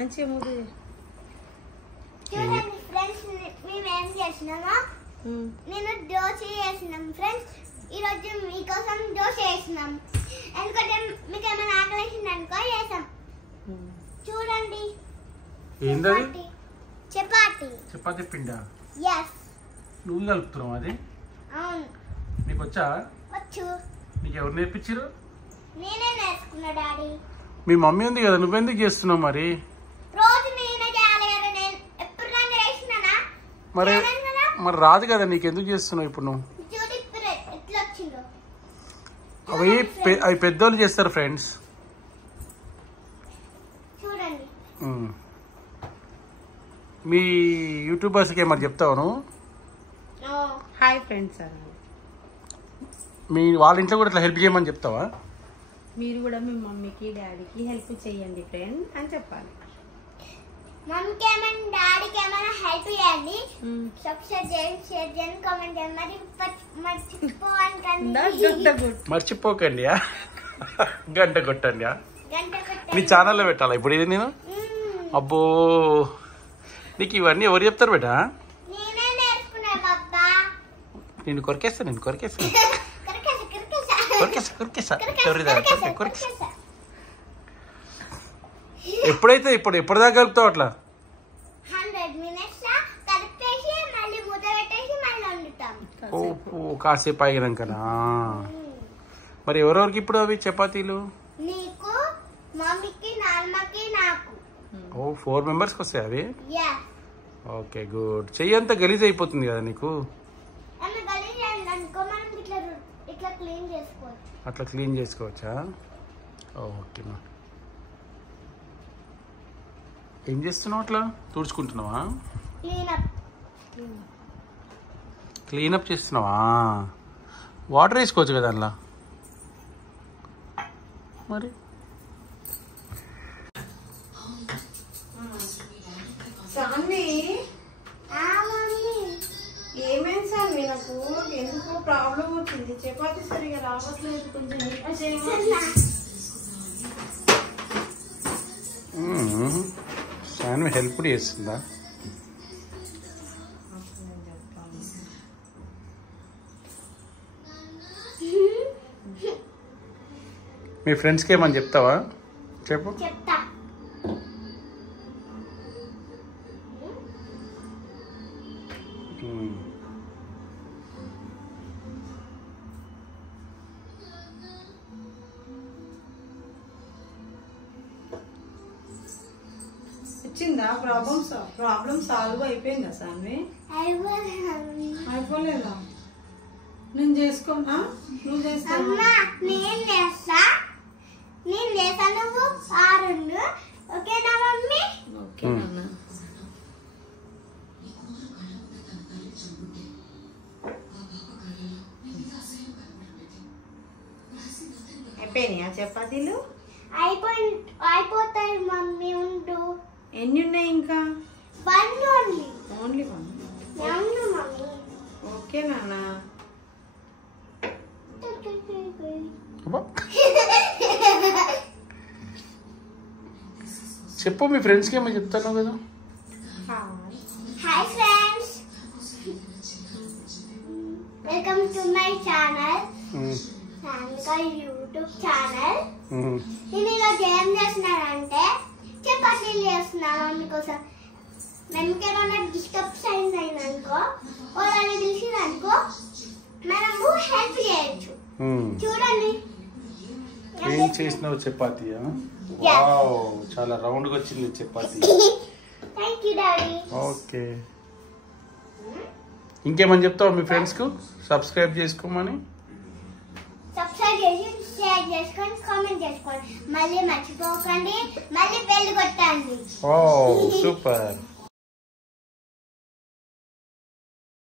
మంచిగా మూడు చూడండి ఫ్రెండ్స్, మేము ఏం చేసినామో నేను దోశ చేసినాం ఫ్రెండ్స్. ఈరోజు మీకోసం దోశ చేసినాం, ఎందుకంటే మీకు ఏమైనా ఆకలి వేసింది అనుకో చేసాం. చూడండి ఏంటది? చపాతీ పిండా? ఎస్. నువ్వు కలుపుతున్నావు అది? అవును. నీకు వచ్చా? వచ్చు. నీకు ఎవరు నేర్పించారు? నేనే నేర్చుకున్నా డాడీ. మీ మమ్మీ ఉంది కదా, నువ్వెందుకు చేస్తున్నావు మరి? రోజు నేనే చేయాలి కదా, నేను ఎప్పుడు నన్ను చేసినానా? మరి మరి రాదు కదా, నీకు ఎందుకు చేస్తున్నావు ఇప్పుడు నువ్వు? చూడు ఇప్పుడు ఎట్లా వచ్చిందో. అవి పెద్దోళ్ళు చేస్తారు ఫ్రెండ్స్. చూడండి. మీ యూట్యూబర్స్కి ఏమన్నా చెప్తావు నువ్వు? Hi friends. మీ వాళ్ళ ఇంట్లో కూడా ఇట్లా హెల్ప్ చేయమని చెప్తావా? మీరు కూడా మీ మమ్మీకి డాడీకి హెల్ప్ చేయండి ఫ్రెండ్ అని చెప్పాలి. మమ్మీకి ఏమైనా డాడీకి ఏమైనా హెల్ప్ చేయండి, సబ్స్క్రైబ్ చేయండి, షేర్ చేయండి, కామెంట్ చేయండి. మర్చిపోకండి. గంట కొట్టండి. గంట కొట్టండి. మీ ఛానల్లో పెట్టాలా ఇప్పుడు ఇది నేను? అబ్బో, నీకు ఇవన్నీ ఎవరు చెప్తారు బేటా? నేనే నేర్చుకున్నా బాబా. నేను కొరికేస్తా. ఎప్పుడైతే ఎప్పటిదాకా కలుపుతావు అట్లా? 100 minutes కలిపేసి మళ్ళీ మూత పెట్టేసి మళ్ళీ వండుతాం. కాసేపు ఆగినాకనా? మరి ఎవరెవరికి ఇప్పుడు అవి చపాతీలు? నీకు, మమ్మీకి, నాన్నకి, నాకు. 4 మెంబర్స్కి వస్తాయి అవి? యా. Okay good. చెయ్యి అంతా గలీజ్ అయిపోతుంది కదా నీకు. అట్లా క్లీన్ చేసుకోవచ్చా? ఓకే మా. ఏం చేస్తున్నావు? అట్లా తుడుచుకుంటున్నావా? క్లీనప్ చేస్తున్నావా? వాటర్ వేసుకోవచ్చు కదా అందులో మరి. ఏమేమి సార్ నాకు ఎందుకో ప్రాబ్లం వచ్చింది, చపాతీ సరిగా రావట్లేదు, కొంచెం సాన్వి హెల్ప్ కూడా చేస్తుందా? మీ ఫ్రెండ్స్కి ఏమని చెప్తావా? చెప్పు. చెప్తా. వచ్చిందా ప్రాబ్లం సాల్వ్ అయిపోయిందా సాన్వి? అయిపోలేదా? నేను చేసుకోనా? నువ్వు చేస్తా? నేను చేస్తా, నువ్వు ఆరుండు. ఓకేనా మమ్మీ? ఓకే నాన్న. అయిపోయినాయా చపాతీలు? అయిపోతాయి మమ్మీ, ఉండు. ఎన్ని ఉన్నాయి ఇంకా? 1 ఓన్లీ. ఓన్లీ 1? అవును మమ్మీ. ఓకే నాన్న. చెప్పు, మీ ఫ్రెండ్స్కి ఏమో చెప్తాను కదా. Hi friends, welcome to my channel, YouTube channel. నేను ఈరోజు ఏం చేస్తున్నానంటే చపాతీలు చేస్తున్నాను మమ్మీ కోసం. మమ్మీకి ఏమైనా డిస్టర్బ్స్ అయిందనుకో, వాళ్ళని పిలిచిందనుకో మనము హెల్ప్ చేయొచ్చు. చూడండి ఏం చేసినావు చపాతీయా? వావ్, చాలా రౌండ్గా వచ్చింది chapati. Thank you daddy. Okay, ఇంకేమని చెప్తావు మీ ఫ్రెండ్స్కు? సబ్స్క్రైబ్ చేసుకోమని. సబ్స్క్రైబ్ చేసి షేర్ చేసుకోండి, కామెంట్ చేసుకోండి, మళ్ళీ మర్చిపోకండి, మళ్ళీ బెల్ కొట్టండి. Oh super.